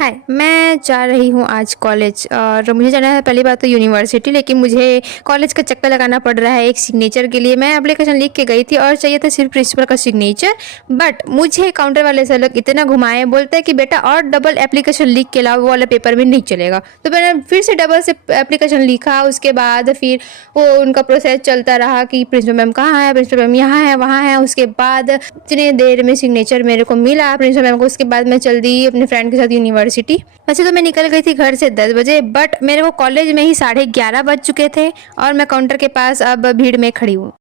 हाय, मैं जा रही हूँ आज कॉलेज और मुझे जाना है पहली बात तो यूनिवर्सिटी। लेकिन मुझे कॉलेज का चक्कर लगाना पड़ रहा है एक सिग्नेचर के लिए। मैं एप्लीकेशन लिख के गई थी और चाहिए था सिर्फ प्रिंसिपल का सिग्नेचर, बट मुझे काउंटर वाले सर लोग इतना घुमाए, बोलते हैं कि बेटा और डबल एप्लीकेशन लिख के लाओ, वो वाला पेपर में नहीं चलेगा। तो मैंने फिर से डबल से एप्लीकेशन लिखा। उसके बाद फिर वो उनका प्रोसेस चलता रहा कि प्रिंसिपल मैम कहाँ है, प्रिंसिपल मैम यहाँ है वहाँ है। उसके बाद इतनी देर में सिग्नेचर मेरे को मिला प्रिंसिपल मैम को। उसके बाद मैं चल दी अपने फ्रेंड के साथ यूनिवर्सिटी। वैसे तो मैं निकल गई थी घर से 10 बजे, बट मेरे को कॉलेज में ही 11:30 बज चुके थे और मैं काउंटर के पास अब भीड़ में खड़ी हूँ।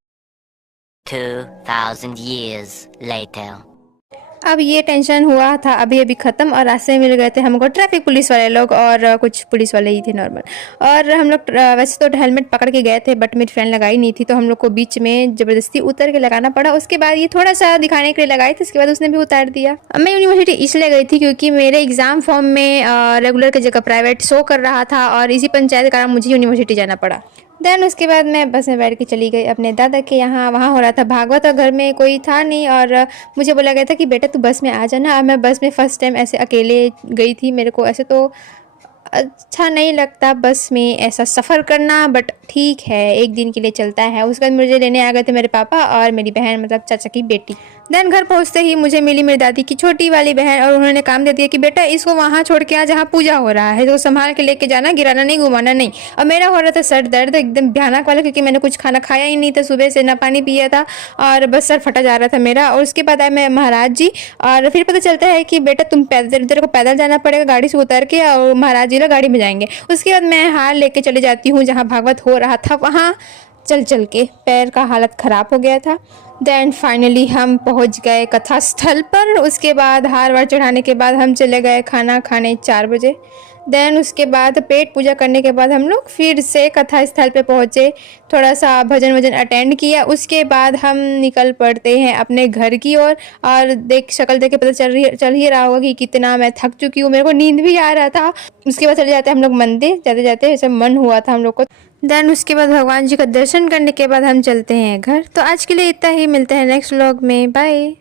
2000 years later. अब ये टेंशन हुआ था अभी अभी ख़त्म और रास्ते में मिल गए थे हमको ट्रैफिक पुलिस वाले लोग और कुछ पुलिस वाले ही थे नॉर्मल। और हम लोग वैसे तो हेलमेट पकड़ के गए थे, बट मेरी फ्रेंड लगाई नहीं थी तो हम लोग को बीच में ज़बरदस्ती उतर के लगाना पड़ा। उसके बाद ये थोड़ा सा दिखाने के लिए लगाई थी, उसके बाद उसने भी उतार दिया। मैं यूनिवर्सिटी इसलिए गई थी क्योंकि मेरे एग्ज़ाम फॉर्म में रेगुलर की जगह प्राइवेट शो कर रहा था और इसी पंचायत के कारण मुझे यूनिवर्सिटी जाना पड़ा। देन उसके बाद मैं बस में बैठ के चली गई अपने दादा के यहाँ। वहाँ हो रहा था भागवत और घर में कोई था नहीं और मुझे बोला गया था कि बेटा तू बस में आ जाना। और मैं बस में फ़र्स्ट टाइम ऐसे अकेले गई थी। मेरे को ऐसे तो अच्छा नहीं लगता बस में ऐसा सफ़र करना, बट ठीक है एक दिन के लिए चलता है। उसके बाद मुझे लेने आ गए थे मेरे पापा और मेरी बहन, मतलब चाचा की बेटी। देन घर पहुंचते ही मुझे मिली मेरी दादी की छोटी वाली बहन और उन्होंने काम दे दिया कि बेटा इसको वहाँ छोड़ के आ जहाँ पूजा हो रहा है, तो संभाल के लेके जाना, गिराना नहीं, घुमाना नहीं। और मेरा हो रहा था सर दर्द एकदम भयानक वाला, क्योंकि मैंने कुछ खाना खाया ही नहीं था सुबह से, ना पानी पिया था और बस सर फटा जा रहा था मेरा। और उसके बाद आए मैं महाराज जी और फिर पता चलता है कि बेटा तुम पैदल, तेरे को पैदल जाना पड़ेगा गाड़ी से उतर के, और महाराज जी लोग गाड़ी में जाएंगे। उसके बाद मैं हार लेके चले जाती हूँ जहाँ भागवत हो रहा था। वहाँ चल चल के पैर का हालत ख़राब हो गया था। देन फाइनली हम पहुँच गए कथा स्थल पर। उसके बाद हार वार चढ़ाने के बाद हम चले गए खाना खाने 4 बजे। देन उसके बाद पेट पूजा करने के बाद हम लोग फिर से कथा स्थल पे पहुँचे, थोड़ा सा भजन वजन अटेंड किया। उसके बाद हम निकल पड़ते हैं अपने घर की ओर। और देख शक्ल देख के पता चल ही रहा होगा कि कितना मैं थक चुकी हूँ, मेरे को नींद भी आ रहा था। उसके बाद चले जाते हैं हम लोग मंदिर। जाते जाते ऐसा मन हुआ था हम लोग को। देन उसके बाद भगवान जी का दर्शन करने के बाद हम चलते हैं घर। तो आज के लिए इतना ही, मिलते हैं नेक्स्ट व्लॉग में, बाय।